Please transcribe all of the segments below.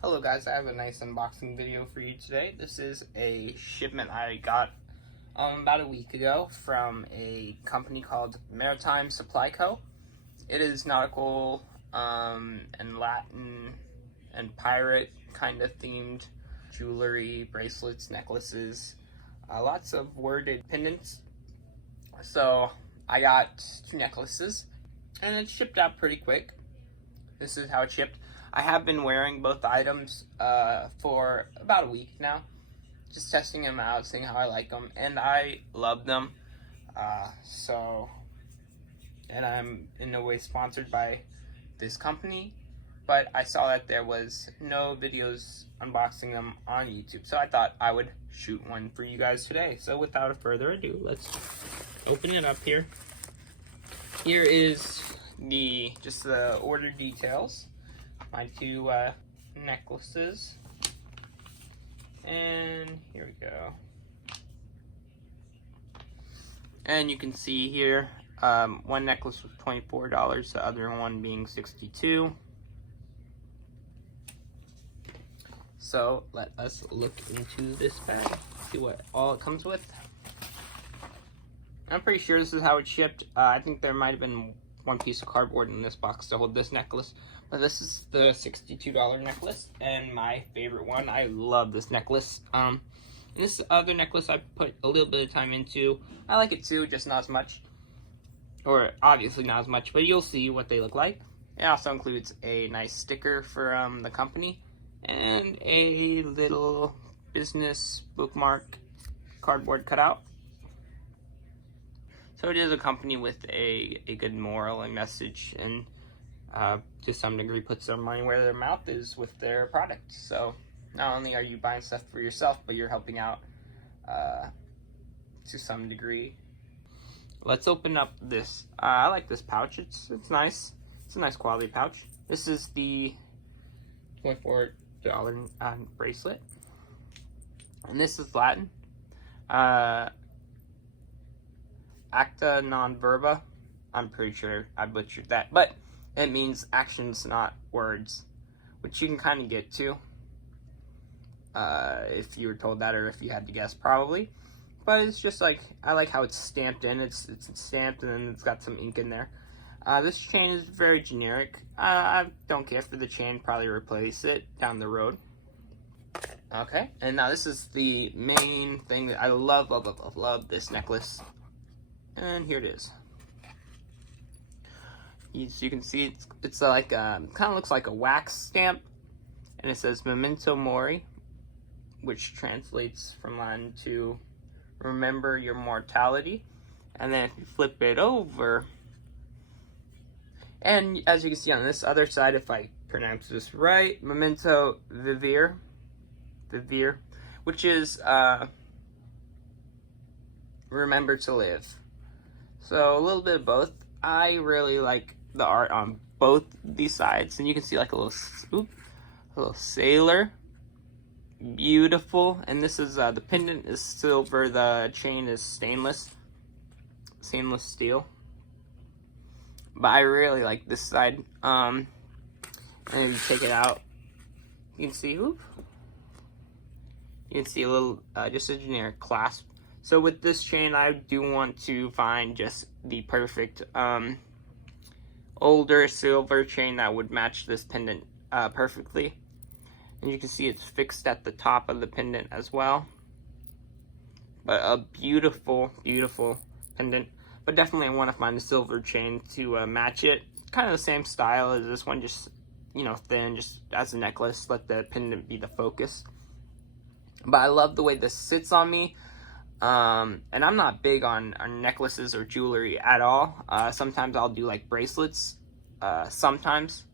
Hello guys, I have a nice unboxing video for you today. This is a shipment I got about a week ago from a company called Maritime Supply Co. It is nautical and Latin and pirate kind of themed jewelry, bracelets, necklaces, lots of worded pendants. So I got 2 necklaces and it shipped out pretty quick. This is how it shipped. I have been wearing both items for about a week now, just testing them out, seeing how I like them, and I love them. And I'm in no way sponsored by this company, but I saw that there was no videos unboxing them on YouTube, so I thought I would shoot one for you guys today. So without further ado, let's open it up here. Here is just the order details. My 2 necklaces, and here we go. And you can see here, one necklace was $24, the other one being $62. So let us look into this bag, see what all it comes with. I'm pretty sure this is how it shipped. I think there might have been one piece of cardboard in this box to hold this necklace, but this is the $62 necklace and my favorite one. I love this necklace. And this other necklace I put a little bit of time into. I like it too, just not as much, or obviously not as much, but you'll see what they look like. It also includes a nice sticker for the company and a little business bookmark cardboard cutout. So it is a company with a good moral and message, and to some degree puts their money where their mouth is with their product. So not only are you buying stuff for yourself, but you're helping out to some degree. Let's open up this. I like this pouch. It's nice. It's a nice quality pouch. This is the $24 bracelet, and this is Latin. Acta non verba. I'm pretty sure I butchered that, but it means actions, not words, which you can kind of get to if you were told that, or if you had to guess, probably. But it's just like, I like how it's stamped in. It's stamped and then it's got some ink in there. This chain is very generic. I don't care for the chain. Probably replace it down the road. Okay, and now this is the main thing that I love this necklace. And here it is. As you can see, it's like kind of looks like a wax stamp, and it says "Memento Mori," which translates from Latin to "Remember your mortality." And then if you flip it over, and as you can see on this other side, if I pronounce this right, "Memento vivere," which is remember to live. So a little bit of both. I really like the art on both these sides, and you can see like a little sailor. Beautiful. And this is the pendant is silver, the chain is stainless steel. But I really like this side. And if you take it out, you can see you can see a little just a generic clasp. So with this chain, I do want to find just the perfect older silver chain that would match this pendant perfectly. And you can see it's fixed at the top of the pendant as well. But a beautiful, beautiful pendant. But definitely I want to find a silver chain to match it. Kind of the same style as this one, just, you know, thin, just as a necklace. Let the pendant be the focus. But I love the way this sits on me. And I'm not big on necklaces or jewelry at all. Sometimes I'll do like bracelets. Sometimes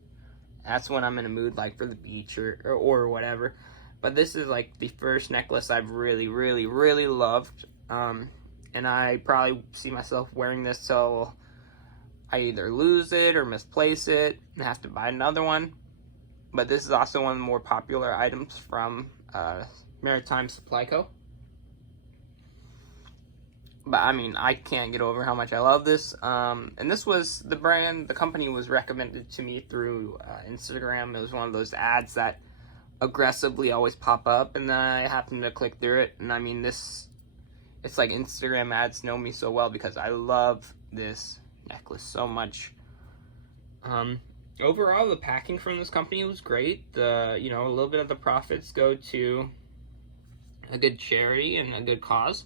that's when I'm in a mood, like for the beach or whatever. But this is like the first necklace I've really loved. And I probably see myself wearing this till I either lose it or misplace it and have to buy another one. But this is also one of the more popular items from Maritime Supply Co. But I mean, I can't get over how much I love this. And this was the company was recommended to me through Instagram. It was one of those ads that aggressively always pop up, and then I happen to click through it, and I mean, it's like Instagram ads know me so well because I love this necklace so much. Overall, the packing from this company was great. A little bit of the profits go to a good charity and a good cause,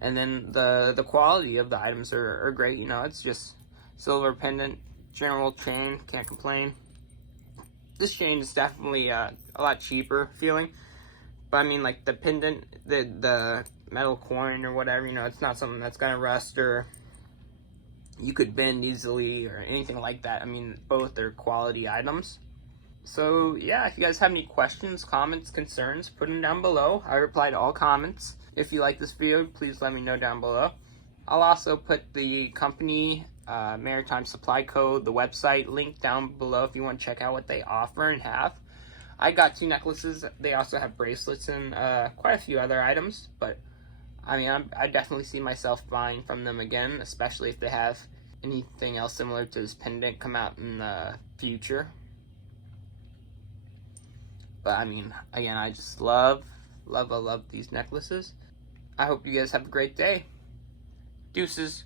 and then the quality of the items are great. It's just silver pendant, general chain, can't complain. This chain is definitely a lot cheaper feeling, but I mean, like the pendant, the metal coin or whatever, it's not something that's gonna rust or you could bend easily or anything like that. I mean, both are quality items. So yeah, if you guys have any questions, comments, concerns, put them down below. I reply to all comments. If you like this video, please let me know down below. I'll also put the company, Maritime Supply Co, the website link down below if you want to check out what they offer and have. I got 2 necklaces. They also have bracelets and quite a few other items, but I mean, I definitely see myself buying from them again, especially if they have anything else similar to this pendant come out in the future. But I mean, again, I just love these necklaces. I hope you guys have a great day. Deuces.